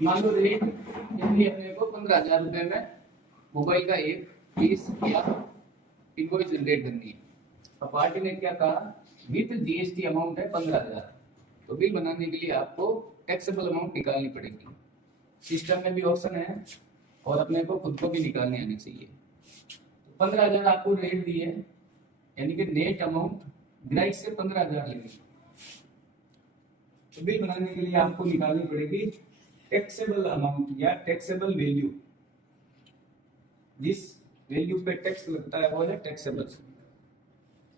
मान लो रेट यदि अपने को 15,000 रुपए में मोबाइल का एक पीस या इनवॉइस जनरेट करनी है। तो पार्टी ने क्या कहा, विथ जीएसटी अमाउंट है 15,000। तो बिल बनाने के लिए आपको टैक्सेबल अमाउंट निकालनी पड़ेगी। सिस्टम में भी ऑप्शन है और अपने को खुद को भी निकालने आनी चाहिए। 15,000 आपको रेट दी है, यानी कि नेट अमाउंट ग्राहक से 15,000 लेंगे। तो बिल बनाने के लिए आपको निकालनी पड़ेगी टैक्सेबल अमाउंट या टैक्सेबल वैल्यू। जिस वैल्यू पे टैक्स लगता है वो है टैक्सेबल।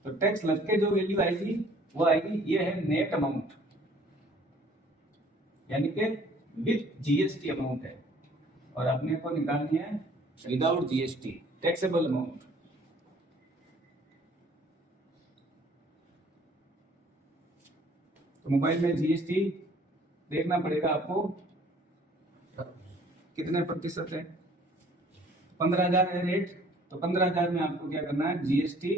तो टैक्स लग के जो वैल्यू आएगी वो आएगी, ये है नेट अमाउंट, यानी कि विथ जीएसटी अमाउंट है। और अपने को निकालनी है विदाउट जीएसटी टैक्सेबल अमाउंट। तो मोबाइल में जीएसटी देखना पड़ेगा आपको कितने प्रतिशत है। 15,000 है रेट, तो 15,000 में आपको क्या करना है, जीएसटी।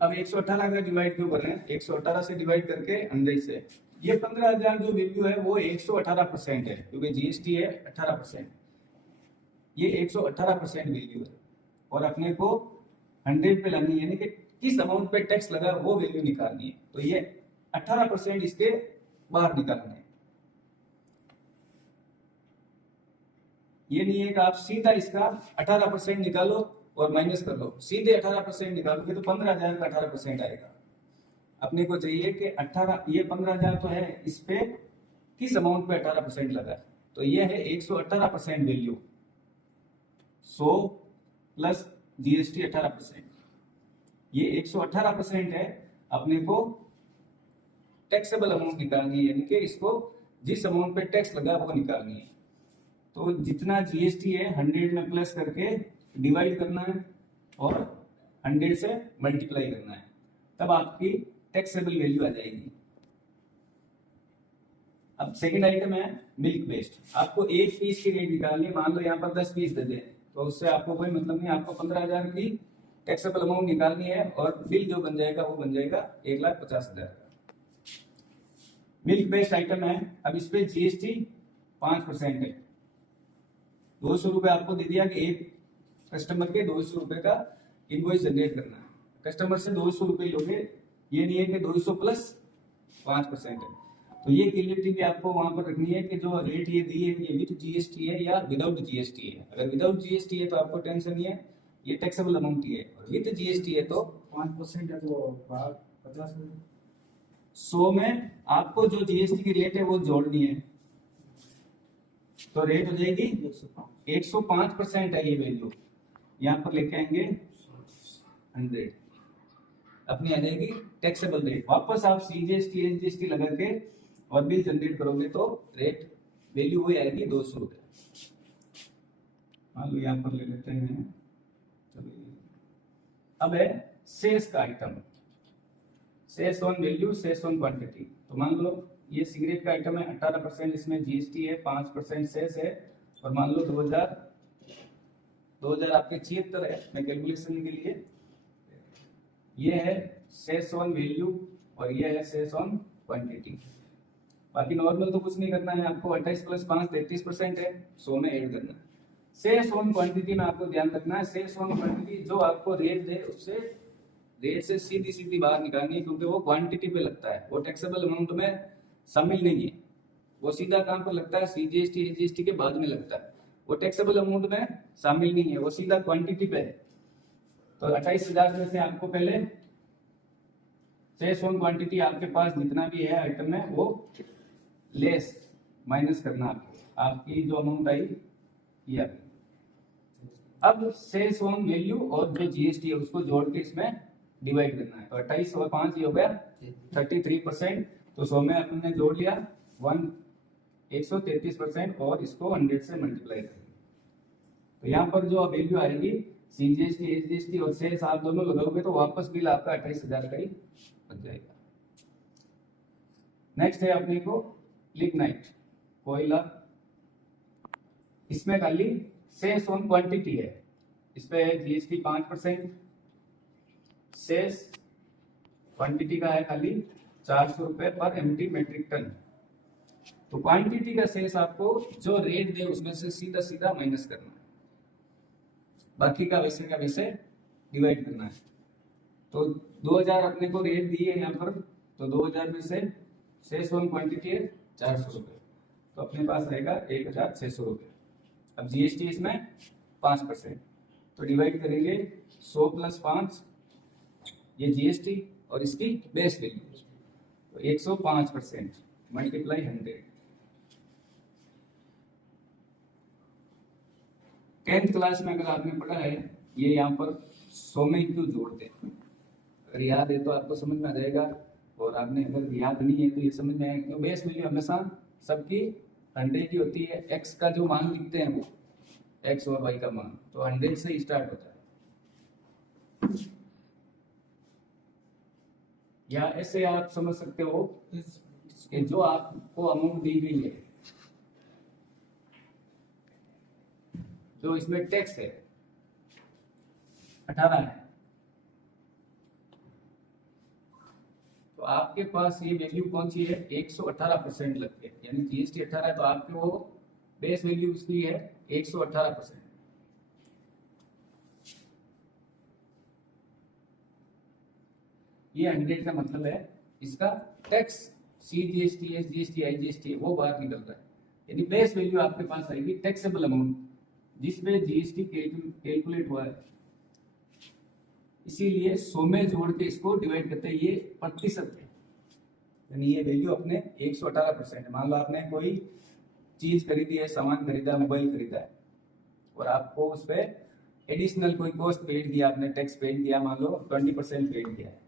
अब 118 का डिवाइड क्यों कर रहे हैं, 118 से डिवाइड करके 100 से। ये 15,000 जो वैल्यू है वो 118% है, क्योंकि जीएसटी है 18%। ये 118% वैल्यू है और अपने को 100 पे लानी है, यानी कि किस अमाउंट पे टैक्स लगा वो वैल्यू निकालनी है। तो ये 18% इसके बाहर निकालना है। ये नहीं है कि आप सीधा इसका 18% निकालो और माइनस कर लो। सीधे 18% निकालोगे तो 15,000 का 18% आएगा। अपने को चाहिए कि 18, ये 15,000 तो है, इस पे किस अमाउंट पे 18% लगा है। तो ये है 118% वैल्यू, 100 प्लस जीएसटी 18%। ये 118% है। अपने को टैक्सेबल अमाउंट निकालनी है, यानी कि इसको जिस अमाउंट पे टैक्स लगा वो निकालनी है। तो जितना जीएसटी है 100 में प्लस करके डिवाइड करना है और 100 से मल्टीप्लाई करना है, तब आपकी टैक्सेबल वैल्यू आ जाएगी। अब सेकंड आइटम है मिल्क पेस्ट। आपको एक पीस की रेट निकालनी है। मान लो यहाँ पर 10 पीस दे दे तो उससे आपको कोई मतलब नहीं। आपको 15,000 की टैक्सेबल अमाउंट निकालनी है और बिल जो बन जाएगा वो बन जाएगा 1,50,000 का। मिल्क पेस्ट आइटम है। अब इस पे जीएसटी 5% है। 200 रुपए आपको दे दिया कि एक कस्टमर के 200 रुपए का इनवॉइस जनरेट करना है। कस्टमर से 200 रुपए लोगे, ये नहीं है कि 200 प्लस 5% है। तो ये क्लियरिटी भी आपको वहां पर रखनी है कि जो रेट ये दी है ये विद जीएसटी है या विदाउट जीएसटी है। अगर विदाउट जीएसटी है तो आपको टेंशन नहीं है, ये टैक्सेबल अमाउंट ही है। और विद जीएसटी है तो 5% है तो 50 है। 100 में आपको जो जीएसटी की रेट है वो जोड़नी है, तो रेट हो जाएगी 105% है। ये वैल्यू यहाँ पर लेके आएंगे 100, अपनी आ जाएगी टैक्सेबल रेट। वापस आप सीजीएसटी एसजीएसटी लगा के और बिल जनरेट करोगे तो रेट वैल्यू वही आएगी 200 रुपए। मान लो यहाँ पर ले लेते हैं। चलिए अब है सेल्स का item, sales on value, sales on quantity. तो मान लो ये सिगरेट का आइटम है, 18% इसमें जीएसटी है, 5% सेस है। और मान लो 2000 आपके 76 है। मैं कैलकुलेशन के लिए, ये है सेस ऑन वैल्यू और ये है सेस ऑन क्वांटिटी। बाकी नॉर्मल तो कुछ नहीं करना है आपको। 28 प्लस 5 33% है, 100 में ऐड करना है। सेस ऑन क्वांटिटी में आपको ध्यान रखना है, सेस ऑन क्वांटिटी जो आपको रेट दे उससे रेट से सीधी सीधी बाहर निकालनी है, क्योंकि वो क्वांटिटी पे लगता है, वो टैक्सेबल अमाउंट में शामिल नहीं है। वो सीधा काम पर लगता है, सीजीएसटी एसजीएसटी के बाद में लगता है। वो टैक्सेबल अमाउंट में शामिल नहीं है, वो सीधा क्वांटिटी पे है। तो 28,000 में से आपको पहले सेल्स ऑन क्वांटिटी आपके पास जितना भी है आइटम में वो लेस माइनस करना आपको। आपकी जो अमाउंट आई ये आपकी। अब सेल्स ऑन वैल्यू और जो जीएसटी है उसको जोड़ के इसमें डिवाइड करना है। तो 28 और 5 ये हो गया 33%। तो 100 में आपने जोड़ लिया 133% और इसको 100 से मल्टीप्लाई करेंगे। तो यहाँ पर जो वैल्यू आएगी सीजीएसटी एसजीएसटी और सेल्स आप दोनों लगाओगे तो वापस बिल आपका 28,000 का ही बन जाएगा। नेक्स्ट है अपने को लिग्नाइट कोयला। इसमें खाली सेल्स ऑन क्वांटिटी है, इस पे जीएसटी 5%, सेल्स क्वांटिटी का है खाली 400 रुपए पर एमटी मेट्रिक टन। तो क्वांटिटी का शेष आपको जो रेट दे उसमें से सीधा सीधा माइनस करना है, बाकी का वैसे डिवाइड करना है। तो 2000 अपने को रेट दिए यहाँ पर, तो 2000 में से शेष वन क्वांटिटी है 400 रुपये, तो अपने पास रहेगा 1600 रुपये। अब जीएसटी इसमें 5%, तो डिवाइड करेंगे 100 + 5, ये जीएसटी और इसकी बेस वैल्यू, तो 105% मल्टीप्लाई 100। 10th क्लास में अगर आपने पढ़ा है, ये यहाँ पर 100 में क्यों जोड़ते हैं, अगर याद है तो आपको समझ में आ जाएगा, और आपने अगर याद नहीं है तो ये समझ में आएगा क्यों। बेस वैल्यू हमेशा सबकी 100 की होती है। एक्स का जो मान लिखते हैं वो एक्स और वाई का मान तो 100 से स्टार्ट होता है, या ऐसे आप समझ सकते हो कि जो आपको अमाउंट दी गई है, जो इसमें टैक्स है 18 है, तो आपके पास ये वैल्यू कौन सी है, 118% लगती है, यानी जीएसटी 18 है तो आपके वो बेस वैल्यू उसकी है 118%। ये 100 का मतलब है इसका टैक्स, सीजीएसटी, एसजीएसटी, आईजीएसटी वो बाहर निकल रहा है, यानी बेस वैल्यू आपके पास आएगी टैक्सेबल अमाउंट जिसमें जीएसटी कैलकुलेट हुआ है। इसीलिए 100 में जोड़ के इसको डिवाइड करते हैं, ये प्रतिशत है, यानी ये वैल्यू अपने 118% है। मान लो आपने कोई चीज खरीदी है, सामान खरीदा, मोबाइल खरीदा है, और आपको उस पर एडिशनल कोई कॉस्ट पेड किया, आपने टैक्स पेड किया, मान लो 20% पेड किया है,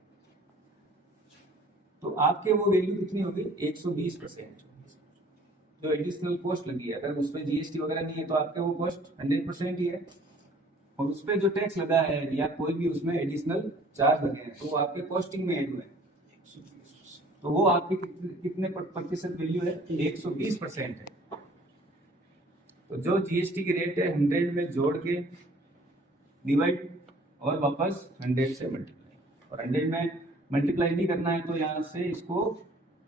तो आपके वो वैल्यू कितनी होगी 120%। जो एडिशनल कॉस्ट लगी है, अगर उसमें जीएसटी वगैरह नहीं है तो आपके वो कॉस्ट 100% ही है, और उस पर जो टैक्स लगा है या कोई भी उसमें एडिशनल चार्ज लगे हैं तो वो आपके कॉस्टिंग में ऐड हुए, तो वो आपकी कितने प्रतिशत वैल्यू है, 120% है। तो जो जीएसटी की रेट है 100 में जोड़ के डिवाइड और वापस 100 से मल्टीप्लाई, और 100 में मल्टीप्लाई नहीं करना है तो यहाँ से इसको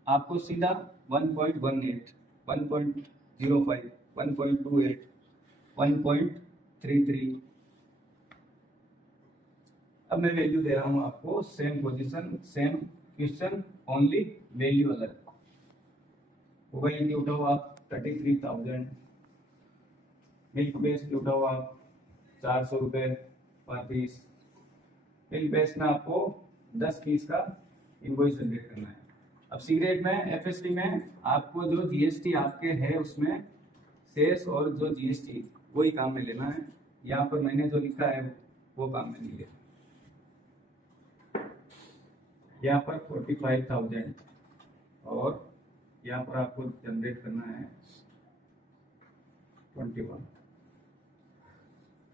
आपको सीधा 1.18, 1.05, 1.28, 1.33। अब मैं वैल्यू दे रहा हूं आपको, same position same question, only value अलग होगा। ये उठा हुआ 33,000, मिल्क बेस उठा हुआ 400 रुपये पर पीस। मिल्क बेस में आपको 10 पीस का इनवॉइस जनरेट करना है। अब सिगरेट में, एफएसपी में आपको जो जीएसटी आपके है उसमें शेष और जो जीएसटी वही काम में लेना है। यहाँ पर मैंने जो लिखा है वो काम में नहीं लेना। यहाँ पर 45,000 और यहाँ पर आपको जनरेट करना है 21।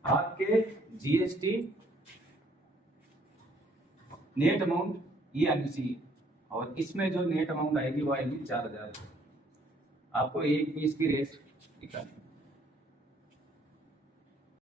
आपके जीएसटी नेट अमाउंट ये आनी चाहिए, और इसमें जो नेट अमाउंट आएगी वो आएगी 4,000। आपको एक पीस की रेट निकालनी